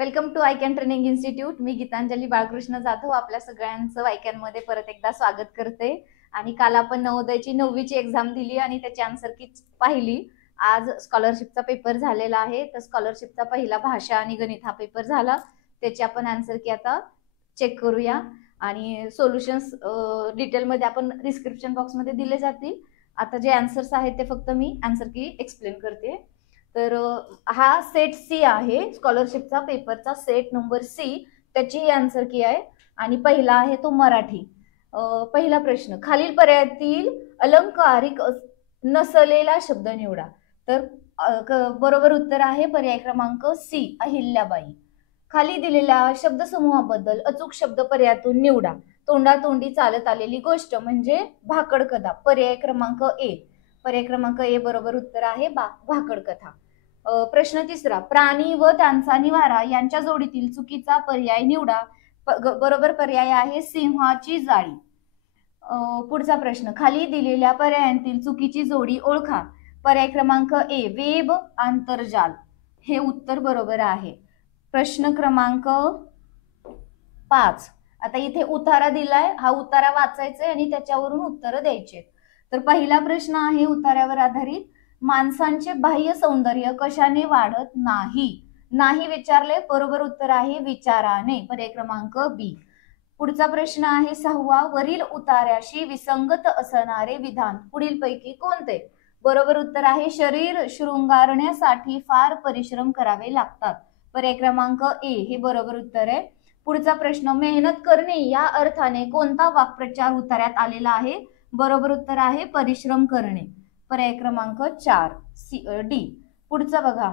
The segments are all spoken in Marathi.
Welcome to ICAN training institute. मी गीतांजली बाळकृष्ण जाधव आपल्या सगळ्यांचं आयकॅनमध्ये परत एकदा स्वागत करते। आणि काल आपण नवोदयची 9वीची एक्झाम दिली आणि त्याची आन्सर की पाहिली। आज स्कॉलरशिपचा पेपर झालेला आहे, तर स्कॉलरशिपचा पहिला भाषा आणि गणित हा पेपर झाला। त्याची आपण आन्सर की आता चेक करूया आणि सोल्युशन्स डिटेलमध्ये आपण डिस्क्रिप्शन बॉक्समध्ये दिले जातील। आता जे आन्सर्स आहेत ते फक्त मी आन्सर की एक्सप्लेन करते। तर हा सेट सी आहे, स्कॉलरशिपचा पेपरचा सेट नंबर सी, त्याची आन्सर की आहे आणि पहिला आहे तो मराठी। पहिला प्रश्न, खालील पर्यायातील अलंकारिक नसलेला शब्द निवडा। तर बरोबर उत्तर आहे पर्याय क्रमांक सी, अहिल्याबाई। खाली दिलेल्या शब्दसमूहाबद्दल अचूक शब्द पर्यायातून निवडा। तोंडातोंडी चालत आलेली गोष्ट म्हणजे भाकड कथा, पर्याय क्रमांक ए। पर्याय क्रमांक ए बरोबर उत्तर आहे भाकड कथा। प्रश्न तिसरा, प्राणी व त्यांचा निवारा यांच्या जोडीतील चुकीचा पर्याय निवडा। बरोबर पर्याय आहे सिंहाची जाळी। पुढचा प्रश्न, खाली दिलेल्या पर्यायांतील चुकीची जोडी ओळखा। पर्याय क्रमांक ए, वेब आंतरजाल, हे उत्तर बरोबर आहे। प्रश्न क्रमांक 5, आता इथे उतारा दिलाय, हा उतारा वाचायचा आणि त्याच्यावरून उत्तर द्यायचे। तर पहिला प्रश्न आहे उतार्यावर आधारित, माणसांचे बाह्य सौंदर्य कशाने वाढत नाही? नाही विचारले, बरोबर उत्तर आहे विचाराने, पर्याय क्रमांक बी। पुढचा प्रश्न आहे 6वा, वरील उतार्याशी विसंगत असणारे विधान पुढीलपैकी कोणते? बरोबर उत्तर आहे शरीर शृंगारण्यासाठी फार परिश्रम करावे लागतात, पर्याय क्रमांक ए हे बरोबर उत्तर आहे। पुढचा प्रश्न, मेहनत करणे या अर्थाने कोणता वाक्प्रचार उतार्यात आलेला आहे? बरोबर उत्तर आहे परिश्रम करणे, पर्याय क्रमांक 4 डी। पुढचा बघा,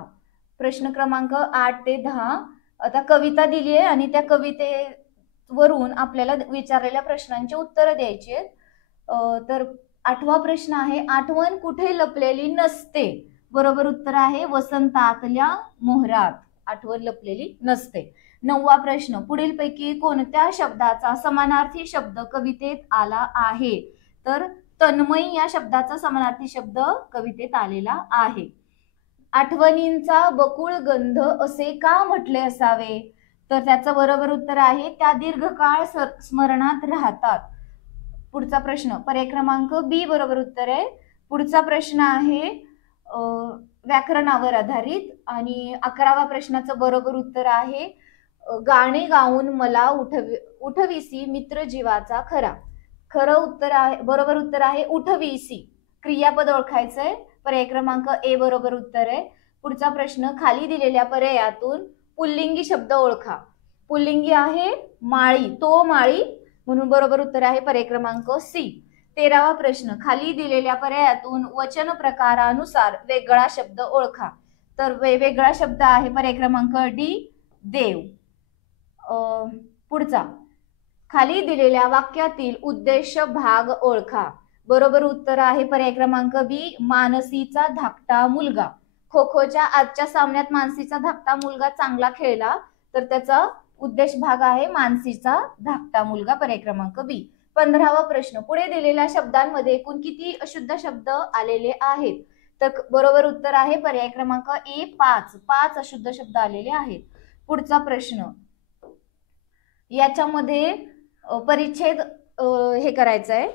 प्रश्न क्रमांक 8 ते 10, आता कविता दिली आहे आणि त्या कवितेवरून आपल्याला विचारलेल्या प्रश्नांची उत्तरं द्यायची आहेत। तर 8वा प्रश्न आहे, आठवण कुठे लपलेली नसते? बरोबर उत्तर आहे वसंतातल्या मोहरात आठवण लपलेली नसते। 9वा प्रश्न, पुढीलपैकी कोणत्या शब्दाचा समानार्थी शब्द कवितेत आला आहे? तर तन्मय या शब्दाचा समानार्थी शब्द कवितेत आलेला आहे। आठवणींचा बकुळ गंध असे का म्हटले असावे? तर त्याचं बरोबर उत्तर आहे त्या दीर्घकाळ स्मरणात राहतात। पुढचा प्रश्न, पर्याय क्रमांक बी बरोबर उत्तर आहे। पुढचा प्रश्न आहे व्याकरणावर आधारित आणि 11वा प्रश्नाचं बरोबर उत्तर आहे गाणे गाऊन मला उठविसी मित्र जीवाचा खरा। खरं उत्तर आहे, बरोबर उत्तर आहे उठविसी, क्रियापद ओळखायचंय, पर्याय क्रमांक ए बरोबर उत्तर आहे। पुढचा प्रश्न, खाली दिलेल्या पर्यायातून पुल्लिंगी शब्द ओळखा। पुल्लिंगी आहे माळी, तो माळी, म्हणून बरोबर उत्तर आहे पर्याय क्रमांक सी। 13वा प्रश्न, खाली दिलेल्या पर्यायातून वचन प्रकारानुसार वेगळा शब्द ओळखा। तर वेगळा शब्द आहे पर्याय क्रमांक डी, देव। पुढचा, खाली दिलेल्या वाक्यातील उद्देश भाग ओळखा। बरोबर उत्तर आहे पर्याय क्रमांक बी, मानसीचा धाकटा मुलगा। खो खोच्या आजच्या सामन्यात मानसीचा धाकटा मुलगा चांगला खेळला, तर त्याचा उद्देश भाग आहे मानसीचा धाकटा मुलगा, पर्याय क्रमांक बी। 15वा प्रश्न, पुढे दिलेल्या शब्दांमध्ये एकूण किती अशुद्ध शब्द आलेले आहेत? तर बरोबर उत्तर आहे पर्याय क्रमांक ए, 5 अशुद्ध शब्द आलेले आहेत। पुढचा प्रश्न, याच्यामध्ये परिच्छेद हे करायचं आहे,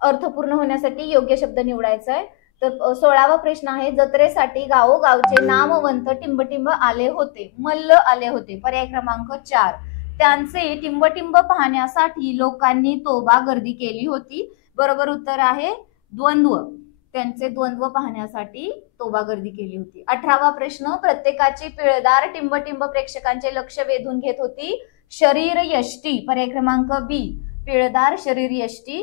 अर्थपूर्ण होण्यासाठी योग्य शब्द निवडायचा आहे। तर 16वा प्रश्न आहे, जत्रेसाठी गावोगावचे नामवंत टिंबटिंब आले होते, मल्ल आले होते, पर्याय क्रमांक 4। त्यांचे टिंबटिंब पाहण्यासाठी लोकांनी तोबा गर्दी केली होती, बरोबर उत्तर आहे द्वंद्व, त्यांचे द्वंद्व पाहण्यासाठी तोबा गर्दी केली होती। 18वा प्रश्न, प्रत्येकाची पिळदार टिंबटिंब प्रेक्षकांचे लक्ष वेधून घेत होती, शरीर यष्टी, पर्याय क्रमांक बी, पिळदार शरीर यष्टी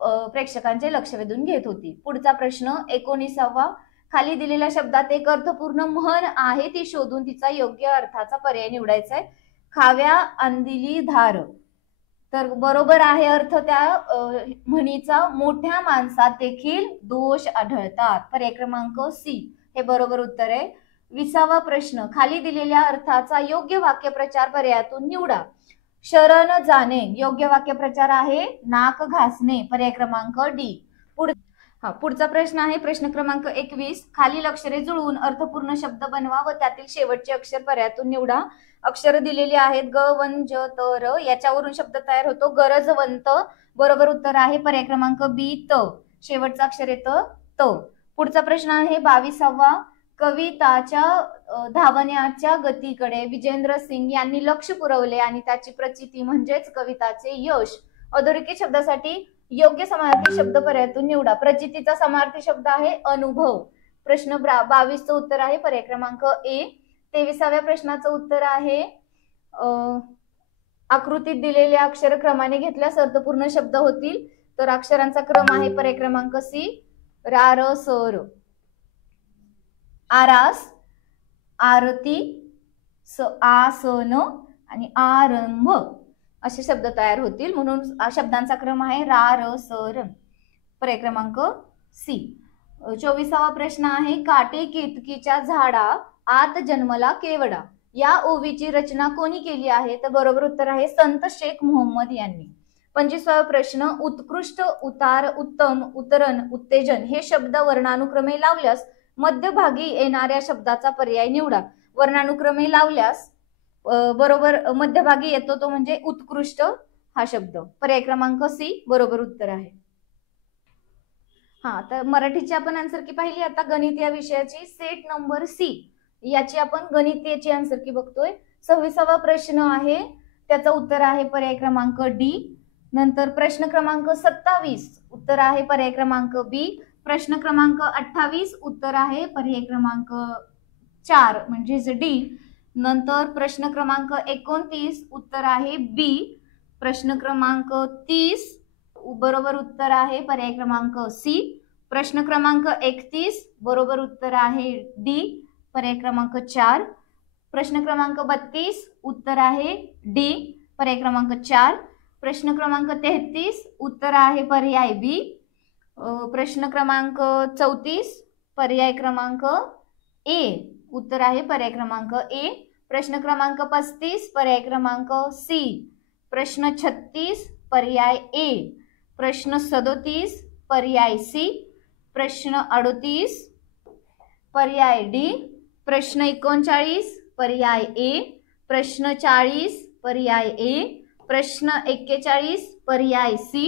प्रेक्षकांचे लक्ष वेधून घेत होती। पुढचा प्रश्न 19वा, खाली दिलेल्या शब्दात एक अर्थपूर्ण म्हण आहे, ती शोधून तिचा योग्य अर्थाचा पर्याय निवडायचा आहे। खाव्या अंदिली धार, तर बरोबर आहे अर्थ त्या म्हणीचा मोठ्या माणसात देखील दोष आढळतात, पर्याय क्रमांक सी हे बरोबर उत्तर आहे। 20वा प्रश्न, खाली दिलेल्या अर्थाचा योग्य वाक्यप्रचार पर्यायातून निवडा। शरण जाणे योग्य वाक्यप्रचार आहे नाक घासणे, पर्याय क्रमांक डी। हा, पुढचा प्रश्न आहे प्रश्न क्रमांक 21. खालील अक्षरे जुळवून अर्थपूर्ण शब्द बनवा व त्यातील शेवटचे अक्षर पर्यायातून निवडा. अक्षर दिलेली आहेत ग, वन, ज, त, र. याच्यावरून शब्द तयार होतो. गरजवंत. बरोबर उत्तर आहे पर्याय क्रमांक बी, त. शेवटचं अक्षर येतं त. पुढचा प्रश्न आहे 22वा. कविताच्या धावण्याच्या गतीकडे विजेंद्र सिंग यांनी लक्ष पुरवले आणि त्याची प्रचिती म्हणजेच कविताचे यश. अधोरेखित शब्दासाठी योग्य समानार्थी शब्द पर्यायातून निवडा. प्रचितीचा समानार्थी शब्द आहे अनुभव. प्रश्न 22चं उत्तर आहे पर्याय क्रमांक ए. 23व्या प्रश्नाचं उत्तर आहे आकृतीत दिलेल्या अक्षर क्रमाने घेतल्यास अर्थपूर्ण शब्द होतील. तर अक्षरांचा क्रम आहे पर्याय क्रमांक सी. रा, र, स, र. आरास, आरती, आसन आणि आरंभ असे शब्द तयार होतील. म्हणून शब्दांचा क्रम आहे रा, र, स, र. पर्याय क्रमांक सी. 24वा प्रश्न आहे काटे केतकीच्या झाडा आत जन्मला केवडा. या ओवीची रचना कोणी केली आहे? तर बरोबर उत्तर आहे संत शेख मोहम्मद यांनी. 25वा प्रश्न उत्कृष्ट, उतार, उत्तम, उतरण, उत्तेजन हे शब्द वर्णानुक्रमे लावल्यास मध्यभागी येणाऱ्या शब्दाचा पर्याय निवडा. वर्णानुक्रमे लावल्यास बरोबर मध्यभागी येतो तो म्हणजे उत्कृष्ट हा शब्द. पर्याय क्रमांक सी बरोबर उत्तर आहे. हा, तर मराठीची आपण आन्सर की पाहिली. आता गणित या विषयाची सेट नंबर सी याची आपण गणिताची आन्सर की बघतोय. 26वा प्रश्न आहे त्याचं उत्तर आहे पर्याय क्रमांक डी. नंतर प्रश्न क्रमांक 27 उत्तर आहे पर्याय क्रमांक बी. प्रश्न क्रमांक 28 उत्तर आहे पर्याय क्रमांक 4 म्हणजेच डी. नंतर प्रश्न क्रमांक 29 उत्तर आहे बी. प्रश्न क्रमांक 30 बरोबर उत्तर आहे पर्याय क्रमांक सी. प्रश्न क्रमांक 31 बरोबर उत्तर आहे डी. पर्याय क्रमांक 4. प्रश्न क्रमांक 32 उत्तर आहे डी. पर्याय क्रमांक 4. प्रश्न क्रमांक 33 उत्तर आहे पर्याय बी. प्रश्न क्रमांक 34 पर्याय क्रमांक ए उत्तर आहे पर्याय क्रमांक ए. प्रश्न क्रमांक 35 पर्याय क्रमांक सी. प्रश्न 36 पर्याय ए. प्रश्न 37 पर्याय सी. प्रश्न 38 पर्याय डी. प्रश्न 39 पर्याय ए. प्रश्न 40 पर्याय ए. प्रश्न 41 पर्याय सी.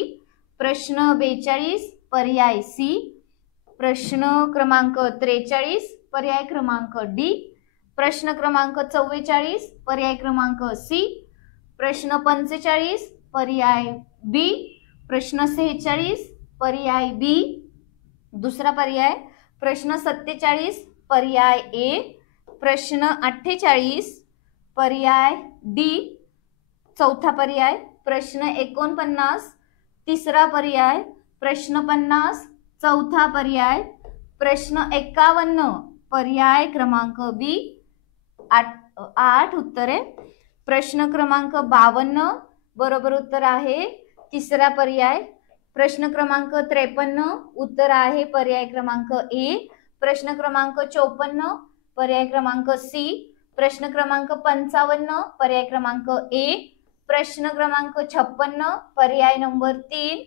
प्रश्न 42 पर्याय सी. प्रश्न क्रमांक 43 पर्याय क्रमांक डी. प्रश्न क्रमांक 44 पर्याय क्रमांक सी. प्रश्न 45 पर्याय बी. प्रश्न 46 पर्याय बी दुसरा पर्याय. प्रश्न 47 पर्याय ए. प्रश्न 48 पर्याय डी चौथा पर्याय. प्रश्न 49 तिसरा पर्याय. प्रश्न 50 चौथा पर्याय. प्रश्न 51 पर्याय क्रमांक बी 8 उत्तरे. प्रश्न क्रमांक 52 बरोबर उत्तर आहे तिसरा पर्याय. प्रश्न क्रमांक 53 उत्तर आहे पर्याय क्रमांक ए. प्रश्न क्रमांक 54 पर्याय क्रमांक सी. प्रश्न क्रमांक 55 पर्याय क्रमांक ए. प्रश्न क्रमांक 56 पर्याय नंबर 3.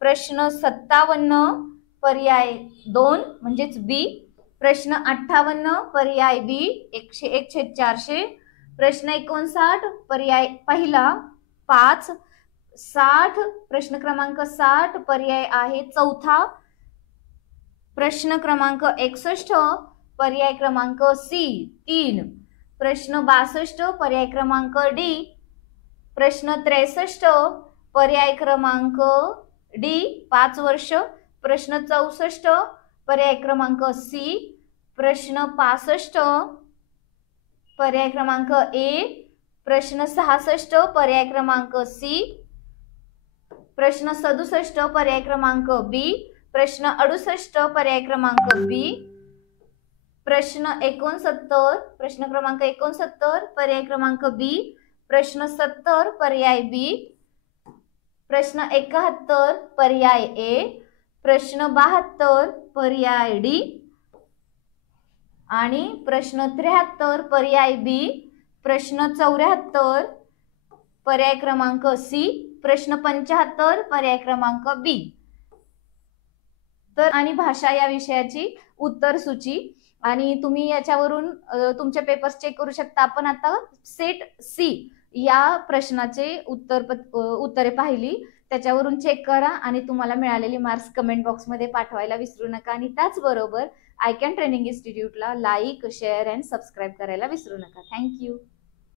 प्रश्न 57 पर्याय 2 म्हणजेच बी. प्रश्न 58 पर्याय बी 101/400. प्रश्न 59 पर्याय पहिला 5. 60 प्रश्न क्रमांक 60 पर्याय आहे चौथा. प्रश्न क्रमांक 61 पर्याय क्रमांक सी 3. प्रश्न 62 पर्याय क्रमांक डी. प्रश्न 63 पर्याय क्रमांक डी 5 वर्ष. प्रश्न 64 पर्याय क्रमांक सी. प्रश्न 65 पर्याय क्रमांक ए. प्रश्न 66 पर्याय क्रमांक सी. प्रश्न 67 पर्याय क्रमांक बी. प्रश्न 68 पर्याय क्रमांक बी. प्रश्न 69 प्रश्न क्रमांक 69 पर्याय क्रमांक बी. प्रश्न 70 पर्याय बी. प्रश्न 71 पर्याय ए. प्रश्न 72 पर्याय डी आणि प्रश्न 73 पर्याय बी. प्रश्न 74 पर्याय क्रमांक सी. प्रश्न 75 पर्याय क्रमांक बी. तर आणि भाषा या विषयाची उत्तर सूची, आणि तुम्ही याच्यावरून तुमचे पेपर्स चेक करू शकता. आपण आता सेट सी या प्रश्नाचे उत्तरे पाहिली, त्याच्यावरून चेक करा आणि तुम्हाला मिळालेली मार्क्स कमेंट बॉक्समध्ये पाठवायला विसरू नका. आणि त्याचबरोबर आय कॅन ट्रेनिंग इन्स्टिट्यूटला लाईक, शेअर अँड सबस्क्राईब करायला विसरू नका. थँक्यू.